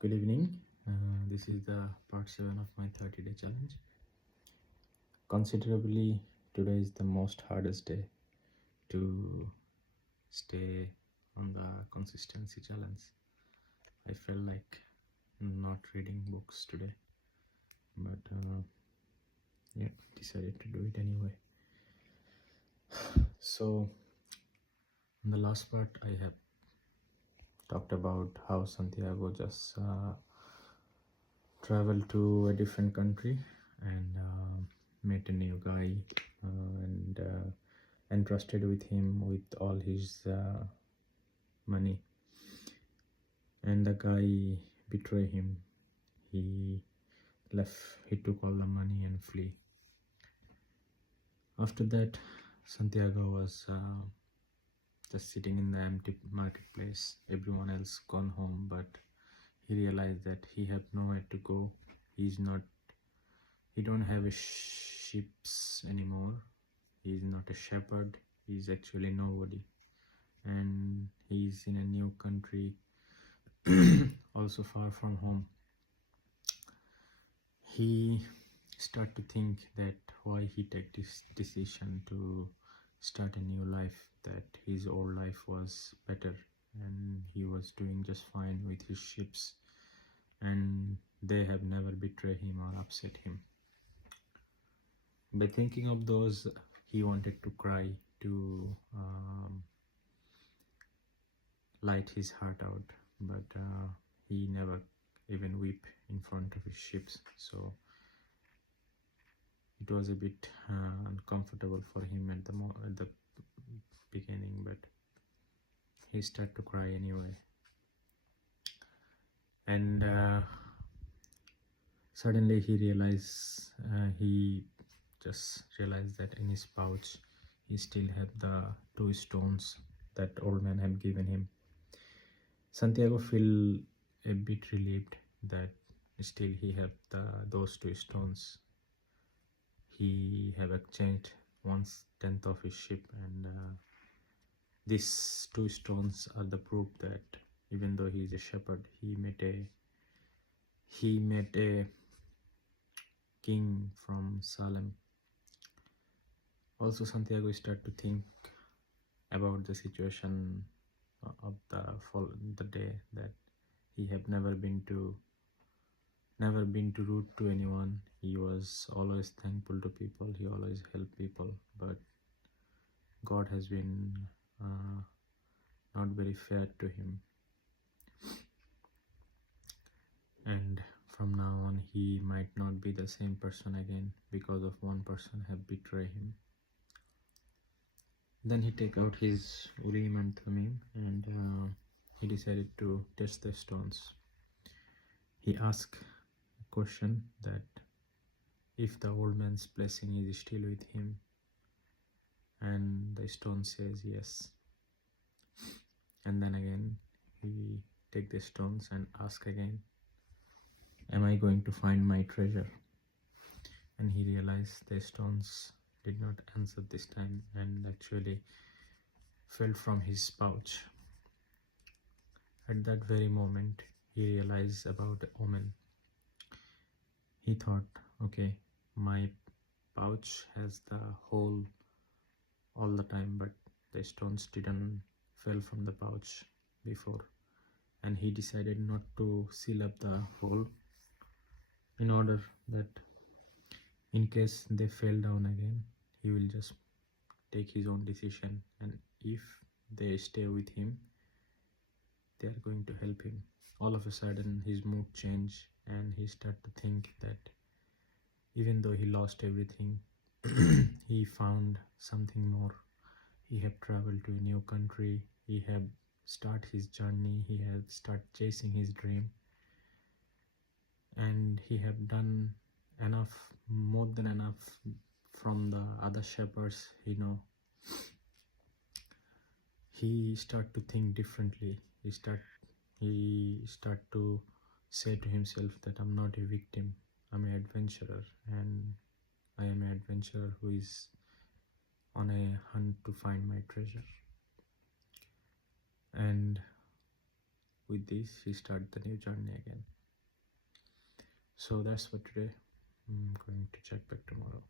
Good evening. This is the part 7 of my 30-day challenge. Considerably, today is the most hardest day to stay on the consistency challenge. I felt like not reading books today, but yeah, decided to do it anyway. So, in the last part, I have talked about how Santiago just traveled to a different country and met a new guy and entrusted with him with all his money, and the guy betrayed him. He left, he took all the money and flee. After that, Santiago was just sitting in the empty marketplace, everyone else gone home, but he realized that he had nowhere to go. He don't have a sheeps anymore. He's not a shepherd. He's actually nobody, and he's in a new country, also far from home. He start to think that why he take this decision to start a new life, that his old life was better and he was doing just fine with his ships, and they have never betrayed him or upset him. By thinking of those, he wanted to cry to light his heart out, but he never even weep in front of his ships. So it was a bit uncomfortable for him at the beginning, but he started to cry anyway. And suddenly he just realized that in his pouch he still had the two stones that old man had given him. Santiago felt a bit relieved that still he had those two stones. He have exchanged 1/10 of his ship, and these two stones are the proof that even though he is a shepherd, he met a king from Salem. Also, Santiago started to think about the situation of the day, that he had never been rude to anyone. He was always thankful to people. He always helped people, but God has been not very fair to him. And from now on, he might not be the same person again because of one person have betrayed him. Then he take out his Urim and Thummim, and he decided to test the stones. He asked a question that if the old man's blessing is still with him, and the stone says yes. And then again he take the stones and ask again, am I going to find my treasure? And he realized the stones did not answer this time and actually fell from his pouch. At that very moment, he realized about the omen. He thought, okay, my pouch has the hole all the time, but the stones didn't fell from the pouch before, and he decided not to seal up the hole in order that in case they fell down again, he will just take his own decision, and if they stay with him, they are going to help him. All of a sudden his mood changed, and he started to think that even though he lost everything, he found something more. He had traveled to a new country, he had start his journey, he had start chasing his dream, and he had done enough, more than enough from the other shepherds. He start to think differently. He start to say to himself that I'm not a victim, I'm an adventurer, and I am an adventurer who is on a hunt to find my treasure. And with this restart the new journey again. So that's for today. I'm going to check back tomorrow.